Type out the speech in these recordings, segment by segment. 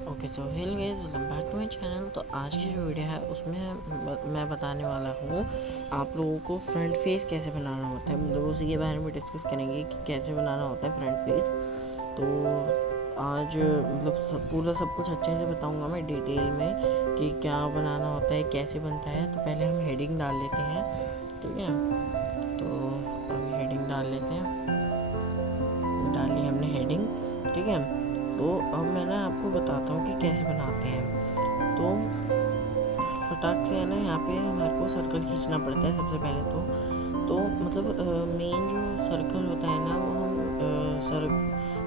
Okay so hello guys, welcome back to my channel. तो आज की जो वीडियो है उसमें मैं बताने वाला हूँ आप लोगों को फ्रंट फेस कैसे बनाना होता है। मतलब उसी के बारे में डिस्कस करेंगे कि कैसे बनाना होता है फ्रंट फेस। तो आज पूरा सब कुछ अच्छे से बताऊँगा मैं डिटेल में कि क्या बनाना होता है, कैसे बनता है। तो पहले हम हेडिंग डाल लेते हैं, ठीक है। तो अभी हेडिंग डाल लेते हैं, डाल ली हमने हेडिंग, ठीक है। तो अब मैं ना आपको बताता हूँ कि कैसे बनाते हैं। तो फटाक से है ना, यहाँ पे हमारे को सर्कल खींचना पड़ता है सबसे पहले। तो मेन जो सर्कल होता है ना, वो हम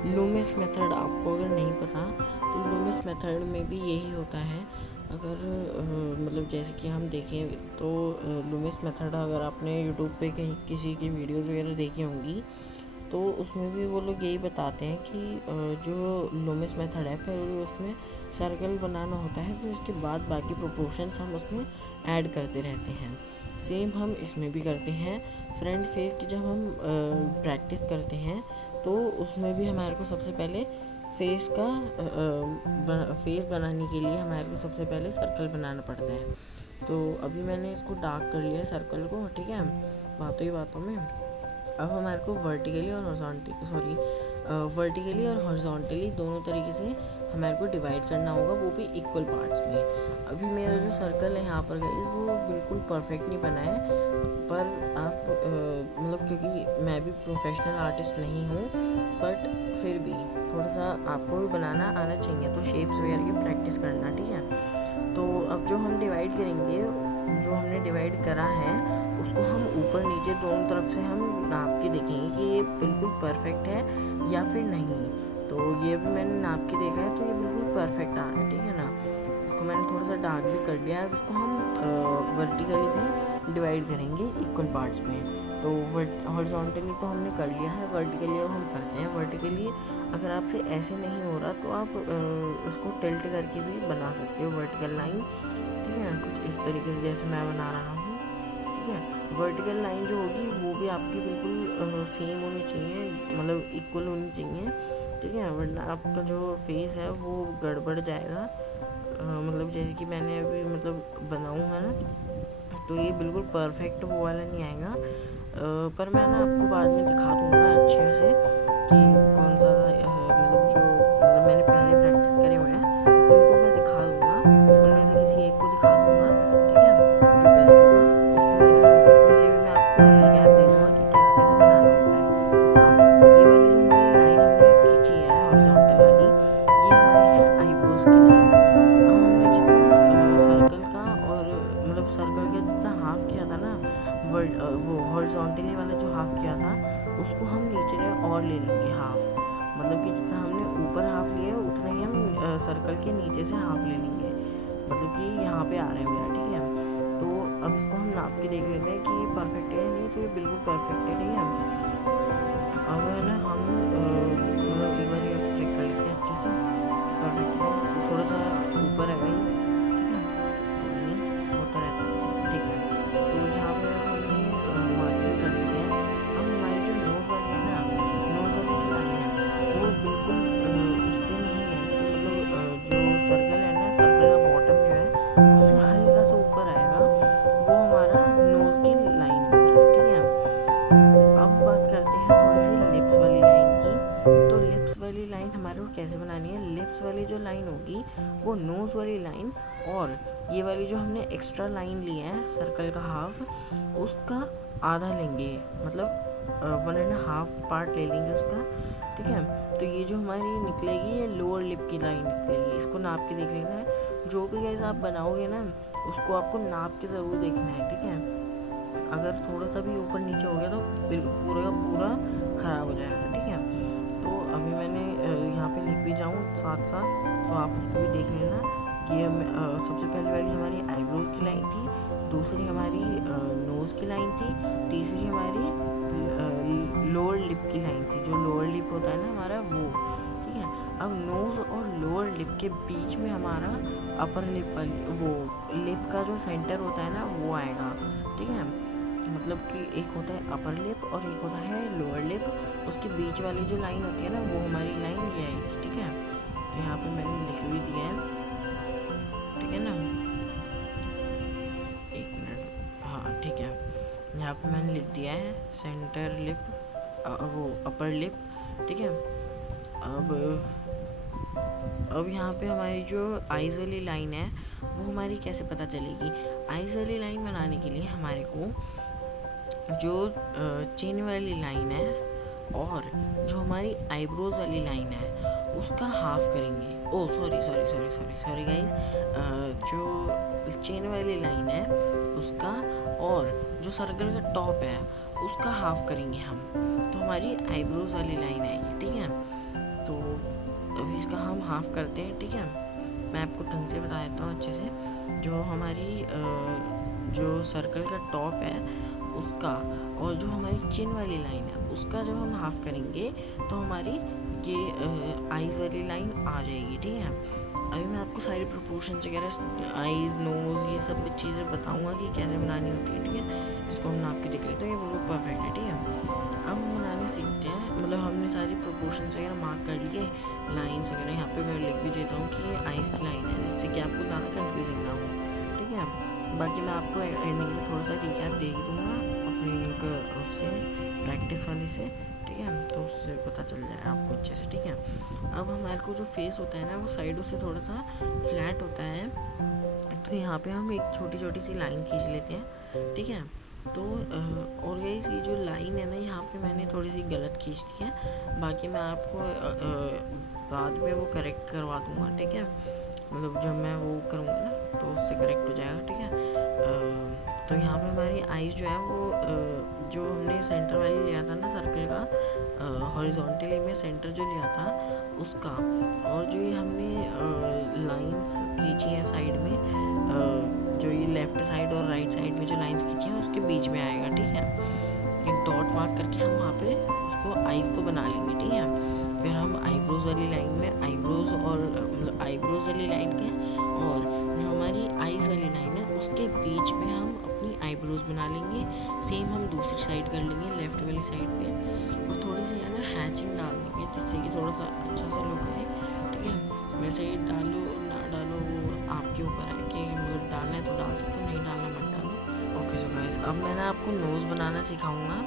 लूमिस मेथड, आपको अगर नहीं पता तो लूमिस मेथड में भी यही होता है। अगर जैसे कि हम देखें तो लूमिस मेथड अगर आपने यूट्यूब पे कहीं किसी की वीडियोज़ वगैरह देखी होंगी तो उसमें भी वो लोग यही बताते हैं कि जो लूमिस मेथड है पहले उसमें सर्कल बनाना होता है, फिर उसके बाद बाकी प्रोपोर्शंस हम उसमें ऐड करते रहते हैं। सेम हम इसमें भी करते हैं। फ्रंट फेस की जब हम प्रैक्टिस करते हैं तो उसमें भी हमारे को सबसे पहले फेस बनाने के लिए हमारे को सबसे पहले सर्कल बनाना पड़ता है। तो अभी मैंने इसको डार्क कर लिया है सर्कल को, ठीक है, बातों ही बातों में। अब हमारे को वर्टिकली और हॉरिजॉन्टली दोनों तरीके से हमारे को डिवाइड करना होगा, वो भी इक्वल पार्ट्स में। अभी मेरा जो सर्कल है यहाँ पर गाइस, वो बिल्कुल परफेक्ट नहीं बना है, पर आप क्योंकि मैं भी प्रोफेशनल आर्टिस्ट नहीं हूँ, बट फिर भी थोड़ा सा आपको भी बनाना आना चाहिए। तो शेप्स वगैरह की प्रैक्टिस करना, ठीक है। तो अब जो हम डिवाइड करेंगे, जो हमने डिवाइड करा है उसको हम ऊपर नीचे दोनों तरफ से हम नाप के देखेंगे कि ये बिल्कुल परफेक्ट है या फिर नहीं। तो ये भी मैंने नाप के देखा है, तो ये बिल्कुल परफेक्ट आ रहा है, ठीक है ना। इसको मैंने थोड़ा सा डार्क भी कर लिया है। अब इसको हम वर्टिकली भी डिवाइड करेंगे इक्वल पार्ट्स में। तो हॉरिजॉन्टली तो हमने कर लिया है, वर्टिकली अब हम करते हैं। वर्टिकली अगर आपसे ऐसे नहीं हो रहा तो आप इसको टिल्ट करके भी बना सकते हो वर्टिकल लाइन, ठीक है, कुछ इस तरीके से जैसे मैं बना रहा हूँ, ठीक है। वर्टिकल लाइन जो होगी वो भी आपकी बिल्कुल सेम होनी चाहिए, मतलब इक्वल होनी चाहिए, ठीक है, वरना आपका जो फेस है वो गड़बड़ जाएगा। जैसे कि मैंने अभी बनाऊँगा ना, तो ये बिल्कुल परफेक्ट वो वाला नहीं आएगा। पर मैं ना आपको बाद में दिखा दूँगा अच्छे से कि कौन सा मैंने पहले प्रैक्टिस करे हुए हैं उनको मैं दिखा दूँगा, उनमें से किसी एक को दिखा दूँगा, ठीक है, जो बेस्ट होगा। उसमें से भी मैं आपको रिकैप दे दूँगा कि कैसे कैसे बनाना होता है। अब ये वाली जो हमारी लाइन हमने खींची है हॉरिजॉन्टल वाली, ये हमारी है आईब्रोज की लाइन। अब हमने जितना सर्कल का जितना हाफ किया था ना, वो हॉरिजॉन्टली वाला जो हाफ किया था उसको हम नीचे और ले लेंगे हाफ। कि जितना हमने ऊपर हाफ लिया है उतना ही हम सर्कल के नीचे से हाफ ले लेंगे। कि यहाँ पे आ रहा है मेरा, ठीक है। तो अब इसको हम नाप के देख लेते हैं कि ये परफेक्ट है या नहीं। तो ये बिल्कुल परफेक्ट है, ठीक है। अब है ना हम एक बार ये चेक कर लेते हैं अच्छे से कि परफेक्ट है। थोड़ा सा ऊपर है गाइस, ठीक है, कोई नहीं, होता रहता है, ठीक है। तो यहाँ पे अब हमने मार्किंग कर ली है। अब हमारी जो नोज़ वाली है ना, नोज़ वाली जो लाइन है वो बिल्कुल उस पर नहीं है कि जो सर्कल है ना, सर्कल का बॉटम जो है उससे हल्का सा ऊपर आएगा, वो हमारा नोज़ की लाइन होगी, ठीक है। अब बात करते हैं थोड़ी सी लिप्स वाली लाइन की। तो लिप्स वाली लाइन हमारे को कैसे बनानी है। लिप्स वाली जो लाइन होगी वो नोज़ वाली लाइन, और ये वाली जो हमने एक्स्ट्रा लाइन ली है सर्कल का हाफ, उसका आधा लेंगे, 1.5 पार्ट ले लेंगे उसका, ठीक है। तो ये जो हमारी निकलेगी ये लोअर लिप की लाइन निकलेगी। इसको नाप के देख लेना है। जो भी गाइस आप बनाओगे ना उसको आपको नाप के ज़रूर देखना है, ठीक है। अगर थोड़ा सा भी ऊपर नीचे हो गया तो पूरा का पूरा ख़राब हो जाएगा, ठीक है। तो अभी मैंने यहाँ पे लिख भी जाऊँ साथ साथ, तो आप उसको भी देख लेना। ये सबसे पहले वाली हमारी आईब्रोज की लाइन थी, दूसरी हमारी नोज़ की लाइन थी, तीसरी हमारी लोअर लिप की लाइन थी। जो लोअर लिप होता है ना हमारा वो, ठीक है। अब नोज़ और लोअर लिप के बीच में हमारा अपर लिप वाली वो लिप का जो सेंटर होता है ना वो आएगा, ठीक है। कि एक होता है अपर लिप और एक होता है लोअर लिप। उसके बीच वाली जो लाइन होती है ना वो हमारी लाइन ये आएगी, ठीक है। तो यहाँ पे मैंने लिख लिख भी दिया है, ठीक है ना। एक मिनट, हाँ ठीक है, यहाँ पे मैंने लिख दिया है सेंटर लिप, वो अपर लिप, ठीक है। अब यहाँ पे हमारी जो आइज़ वाली लाइन है वो हमारी कैसे पता चलेगी। आइज़ वाली लाइन बनाने के लिए हमारे को जो चिन वाली लाइन है और जो हमारी आईब्रोज वाली लाइन है उसका हाफ करेंगे। ओ सॉरी गाइस, जो चिन वाली लाइन है उसका और जो सर्कल का टॉप है उसका हाफ करेंगे हम, तो हमारी आईब्रोज वाली लाइन आएगी, ठीक है। तो अभी इसका हम हाफ करते हैं, ठीक है। मैं आपको ढंग से बता देता हूँ अच्छे से। जो हमारी जो सर्कल का टॉप है उसका और जो हमारी चिन वाली लाइन है उसका जब हम हाफ करेंगे तो हमारी ये आईज वाली लाइन आ जाएगी, ठीक है। अभी मैं आपको सारी प्रोपोर्शन वगैरह, आईज, नोज़, ये सब चीज़ें बताऊंगा कि कैसे बनानी होती है, ठीक है। इसको हम नाप के देख लेते हैं, ये बिल्कुल परफेक्ट है, ठीक है। अब हम बनाने सीखते हैं, मतलब हमने सारी प्रोपोर्शन वगैरह मार्क कर लिए, लाइन्स वगैरह यहाँ पे मैं लिख भी देता हूँ कि ये आईज की लाइन है, जिससे कि आपको ज़्यादा कंफ्यूजिंग ना हो, ठीक है। बाकी मैं आपको एंडिंग में थोड़ा सा रिकैप दे ही दूँगा अपनी उससे प्रैक्टिस वाली से, ठीक है। तो उससे पता चल जाएगा आपको अच्छे से, ठीक है। अब हमारे को जो फेस होता है ना वो साइडों से थोड़ा सा फ्लैट होता है, तो यहाँ पे हम एक छोटी छोटी सी लाइन खींच लेते हैं, ठीक है। तो और ये जो लाइन है ना यहाँ पे मैंने थोड़ी सी गलत खींच दी है, बाकी मैं आपको बाद में वो करेक्ट करवा दूँगा, ठीक है। मतलब जब मैं वो करूँगा ना तो उससे करेक्ट हो जाएगा, ठीक है। तो यहाँ पे हमारी आईज जो है वो जो हमने सेंटर वाली लिया था ना सर्कल का, हॉरिजॉन्टली में सेंटर जो लिया था उसका, और जो ये हमने लाइंस खींची हैं साइड में, जो ये लेफ्ट साइड और राइट साइड में जो लाइंस खींची हैं उसके बीच में आएगा, ठीक है। एक डॉट मार्क करके हम वहाँ पे उसको आईज को बना लेंगे, ठीक है। फिर हम आईब्रोज वाली लाइन में आईब्रोज और मतलब आईब्रोज वाली लाइन के और जो हमारी आईज वाली लाइन है उसके बीच में हम अपनी आईब्रोज बना लेंगे। सेम हम दूसरी साइड कर लेंगे, लेफ्ट वाली साइड पे, और थोड़ी सी है ना हैचिंग डाल देंगे जिससे कि थोड़ा सा अच्छा सा लुक आए, ठीक है। वैसे ही डालो ना डालो वो आपके ऊपर है कि मतलब डालना है तो डाल सकते हो, नहीं डालना मत डालो। ओके सो गाइस, अब मैं ना आपको नोज़ बनाना सिखाऊंगा।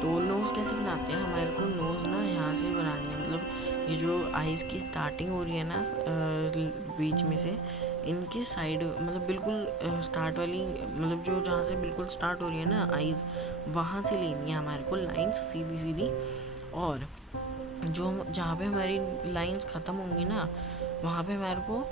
तो नोज़ कैसे बनाते हैं, हमारे को नोज़ ना यहाँ से बनानी है, मतलब ये जो आईज़ की स्टार्टिंग हो रही है ना बीच में से, इनके साइड मतलब बिल्कुल स्टार्ट वाली, मतलब जो जहाँ से बिल्कुल स्टार्ट हो रही है ना आईज़, वहाँ से लेनी है हमारे को लाइंस सीधी सीधी, और जो जहाँ पे हमारी लाइंस ख़त्म होंगी ना वहाँ पे हमारे को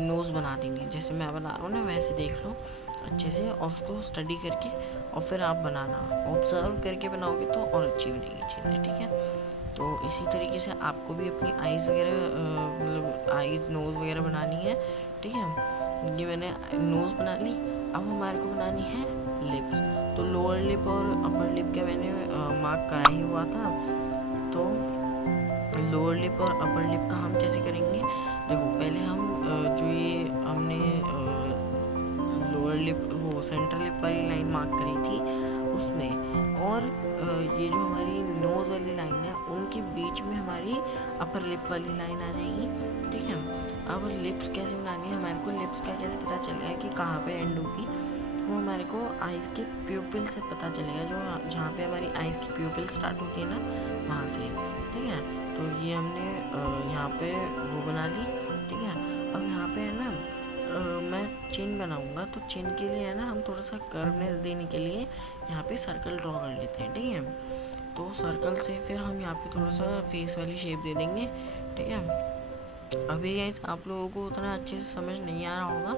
नोज़ बना देनी है। जैसे मैं बना रहा हूँ ना वैसे देख लो अच्छे से, और उसको स्टडी करके और फिर आप बनाना, ऑब्जर्व करके बनाओगे तो और अच्छी बनेगी चीज़ें, ठीक है। तो इसी तरीके से आपको भी अपनी आईज़ वगैरह मतलब आईज़ नोज़ वगैरह बनानी है, ठीक है। ये मैंने नोज़ बना ली, अब हमारे को बनानी है लिप्स। तो लोअर लिप और अपर लिप का मैंने मार्क करा ही हुआ था। तो लोअर लिप और अपर लिप का हम कैसे करेंगे, देखो पहले हम जो ये हमने लोअर लिप वो सेंटर लिप वाली लाइन मार्क करी थी उसमें, और ये जो हमारी नोज़ वाली लाइन है उनके बीच में हमारी अपर लिप वाली लाइन आ जाएगी, ठीक है। अब लिप्स कैसे बनानी है, हमारे को लिप्स का कैसे पता चलेगा कि कहाँ पे एंड होगी, वो हमारे को आइज़ के प्यूपिल से पता चलेगा, जो जहाँ पे हमारी आइज़ की प्यूपिल स्टार्ट होती है ना वहाँ से, ठीक है। तो ये हमने यहाँ पे वो बना ली, ठीक है। अब यहाँ पे है ना मैं चिन बनाऊँगा, तो चिन के लिए है ना हम थोड़ा सा कर्वनेस देने के लिए यहाँ पे सर्कल ड्रॉ कर लेते हैं, ठीक है। तो सर्कल से फिर हम यहाँ पे थोड़ा सा फेस वाली शेप दे देंगे, ठीक है। अभी गाइस आप लोगों को उतना अच्छे से समझ नहीं आ रहा होगा,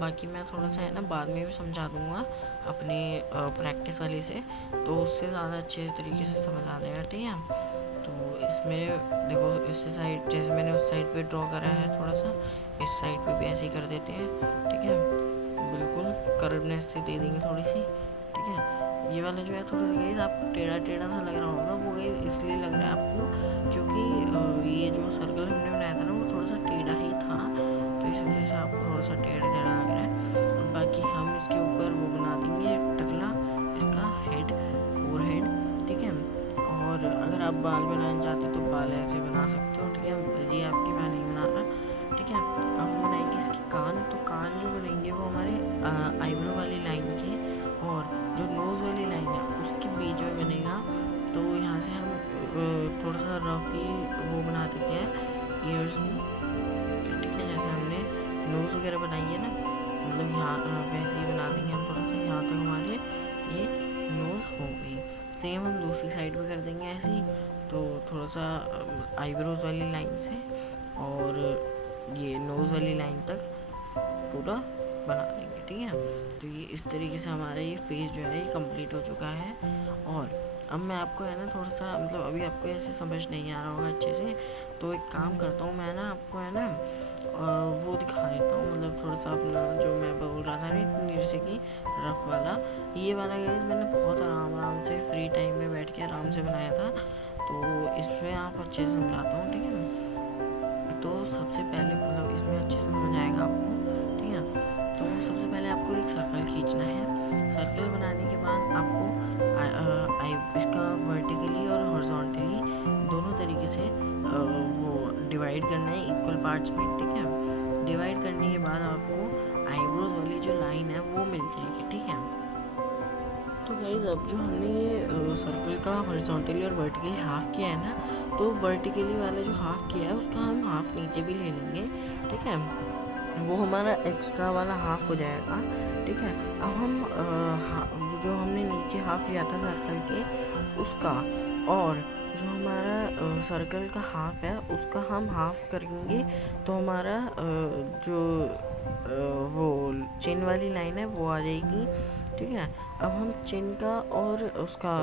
बाकी मैं थोड़ा सा है ना बाद में भी समझा दूँगा अपने प्रैक्टिस वाली से, तो उससे ज़्यादा अच्छे तरीके से समझ आ जाएगा, ठीक है। तो इसमें देखो इस साइड जैसे मैंने उस साइड पे ड्रॉ करा है, थोड़ा सा इस साइड पे भी ऐसे ही कर देते हैं, ठीक है। बिल्कुल कर्वनेस से दे देंगे थोड़ी सी, ठीक है। ये वाला जो है थोड़ा सा गाइस आपको टेढ़ा टेढ़ा सा लग रहा होगा, वो गाइस इसलिए लग रहा है आपको क्योंकि ये जो सर्कल हमने बनाया था ना वो थोड़ा सा टेढ़ा ही था, तो इस वजह से आपको थोड़ा सा टेढ़ा टेढ़ा लग रहा है। अब बाकी हम इसके ऊपर वो बना देंगे टकला, इसका हेड, फोरहेड, ठीक है। और अगर आप बाल बनाना चाहते हो तो बाल ऐसे बना सकते हो, ठीक है। ये आपकी मैं नहीं बना रहा, ठीक है। नोज़ वगैरह बनाइए ना, मतलब यहाँ वैसे ही बना देंगे हम थोड़ा सा, यहाँ तक हमारे ये नोज़ हो गई। सेम हम दूसरी साइड पे कर देंगे ऐसे ही। तो थोड़ा सा आईब्रोज वाली लाइन से और ये नोज़ वाली लाइन तक पूरा बना देंगे, ठीक है। तो ये इस तरीके से हमारा ये फेस जो है ये कंप्लीट हो चुका है। और अब मैं आपको है ना थोड़ा सा, मतलब अभी आपको ऐसे समझ नहीं आ रहा होगा अच्छे से, तो एक काम करता हूँ मैं ना, आपको है ना वो दिखा देता हूँ, मतलब थोड़ा सा अपना जो मैं बोल रहा था ना जैसे कि रफ वाला, ये वाला गाइस मैंने बहुत आराम से फ्री टाइम में बैठ के आराम से बनाया था। तो इसमें आप अच्छे से समझाता हूँ, ठीक है। तो सबसे पहले मतलब इसमें अच्छे से समझ आएगा आपको, ठीक है। तो सबसे पहले आपको एक सर्कल खींचना है। सर्कल बनाने के बाद आपको इसका वर्टिकली और हॉरिजॉन्टली दोनों तरीके से वो डिवाइड करना है इक्वल पार्ट्स में, ठीक है। डिवाइड करने के बाद आपको आईब्रोज वाली जो लाइन है वो मिल जाएगी, ठीक है। तो गाइस अब जो हमने ये सर्कल का हॉरिजॉन्टली और वर्टिकली हाफ किया है ना, तो वर्टिकली वाला जो हाफ किया है उसका हम हाफ नीचे भी ले लेंगे, ठीक है। वो हमारा एक्स्ट्रा वाला हाफ हो जाएगा, ठीक है। अब हम जो हमने नीचे हाफ लिया था सर्कल के उसका, और जो हमारा सर्कल का हाफ है उसका हम हाफ करेंगे, तो हमारा जो वो चिन वाली लाइन है वो आ जाएगी, ठीक है। अब हम चिन का और उसका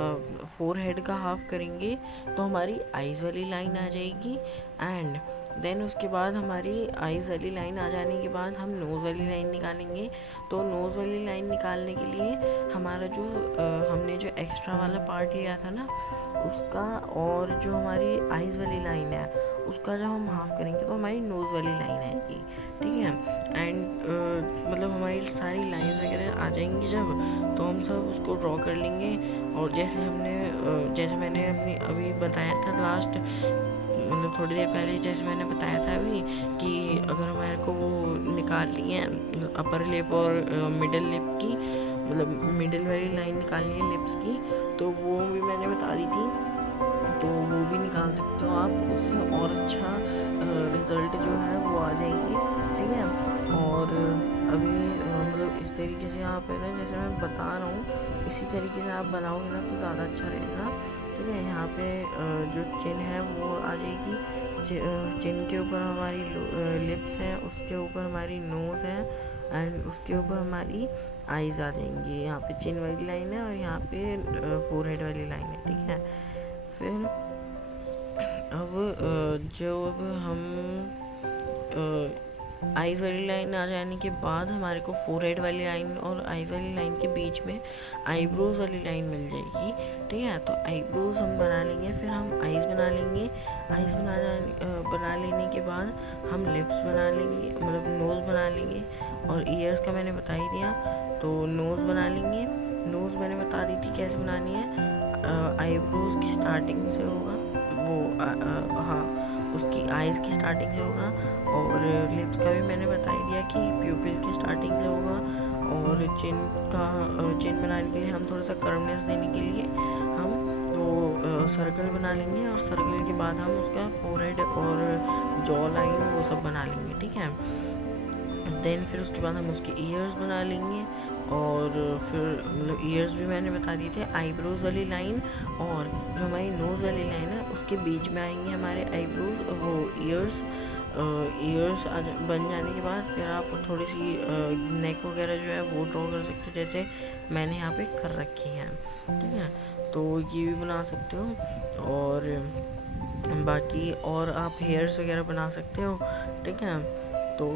फोरहेड का हाफ करेंगे तो हमारी आईज़ वाली लाइन आ जाएगी। एंड देन उसके बाद हमारी आईज़ वाली लाइन आ जाने के बाद हम नोज़ वाली लाइन निकालेंगे। तो नोज़ वाली लाइन निकालने के लिए हमारा जो हमने जो एक्स्ट्रा वाला पार्ट लिया था ना उसका, और जो हमारी आईज़ वाली लाइन है उसका जब हम हाफ करेंगे तो हमारी नोज़ वाली लाइन आएगी, ठीक है। एंड मतलब हमारी सारी लाइंस वगैरह आ जाएंगी जब, तो हम सब उसको ड्रॉ कर लेंगे। और जैसे हमने जैसे मैंने अपनी अभी बताया था लास्ट, मतलब थोड़ी देर पहले जैसे मैंने बताया था अभी कि अगर हमारे को वो निकालनी है अपर लिप और मिडिल लिप की, मतलब मिडिल वाली लाइन निकालनी है लिप्स की, तो वो भी मैंने बता दी थी। तो वो भी निकाल सकते हो आप, उससे और अच्छा रिज़ल्ट जो है वो आ जाएंगे, ठीक है। और अभी मतलब इस तरीके से आप है ना, जैसे मैं बता रहा हूँ इसी तरीके से आप बनाओगे ना तो ज़्यादा अच्छा रहेगा, ठीक है। यहाँ पे जो चिन है वो आ जाएगी, चिन के ऊपर हमारी लिप्स हैं, उसके ऊपर हमारी नोज़ है, एंड उसके ऊपर हमारी आईज़ आ जाएंगी। यहाँ पे चिन वाली लाइन है और यहाँ पे फोरहेड वाली लाइन है, ठीक है। फिर अब जब हम आईज़ वाली लाइन आ जाने के बाद हमारे को फोरहेड वाली लाइन और आईज़ वाली लाइन के बीच में आईब्रोज वाली लाइन मिल जाएगी, ठीक है। तो आईब्रोज हम बना लेंगे, फिर हम आईज़ बना लेंगे। आईज़ बना लेने के बाद हम लिप्स बना लेंगे, मतलब नोज़ बना लेंगे। और ईयर्स का मैंने बता ही दिया, तो नोज़ बना लेंगे। नोज़ मैंने बता दी थी कैसे बनानी है, आईब्रोज की स्टार्टिंग से होगा वो, हाँ उसकी आईज़ की स्टार्टिंग से होगा। और लिप्स का भी मैंने बता ही दिया कि प्यूपिल की स्टार्टिंग से होगा। और चिन बनाने के लिए हम थोड़ा सा कर्वनेस देने के लिए हम तो सर्कल बना लेंगे, और सर्कल के बाद हम उसका फोरहेड और जॉ लाइन वो सब बना लेंगे, ठीक है। देन फिर उसके बाद हम उसके ईयर्स बना लेंगे, और फिर मतलब ईयर्स भी मैंने बता दिए थे, आईब्रोज वाली लाइन और जो हमारी नोज़ वाली लाइन है उसके बीच में आएंगे हमारे आईब्रोज, वो ईयर्स बन जाने के बाद फिर आप थोड़ी सी नेक वगैरह जो है वो ड्रॉ कर सकते हो, जैसे मैंने यहाँ पे कर रखी है, ठीक है। तो ये भी बना सकते हो, और बाकी और आप हेयर्स वगैरह बना सकते हो, ठीक है। तो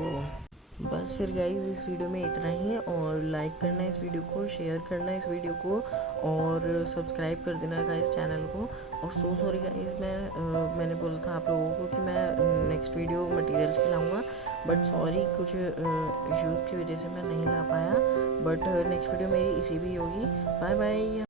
बस फिर गाइज इस वीडियो में इतना ही, और लाइक करना इस वीडियो को, शेयर करना इस वीडियो को, और सब्सक्राइब कर देना गाइज चैनल को। और सॉरी गाइज, मैंने बोला था आप लोगों को कि मैं नेक्स्ट वीडियो मटेरियल्स भी लाऊंगा, बट सॉरी कुछ इश्यूज़ की वजह से मैं नहीं ला पाया। बट नेक्स्ट वीडियो मेरी इसी भी होगी। Bye bye.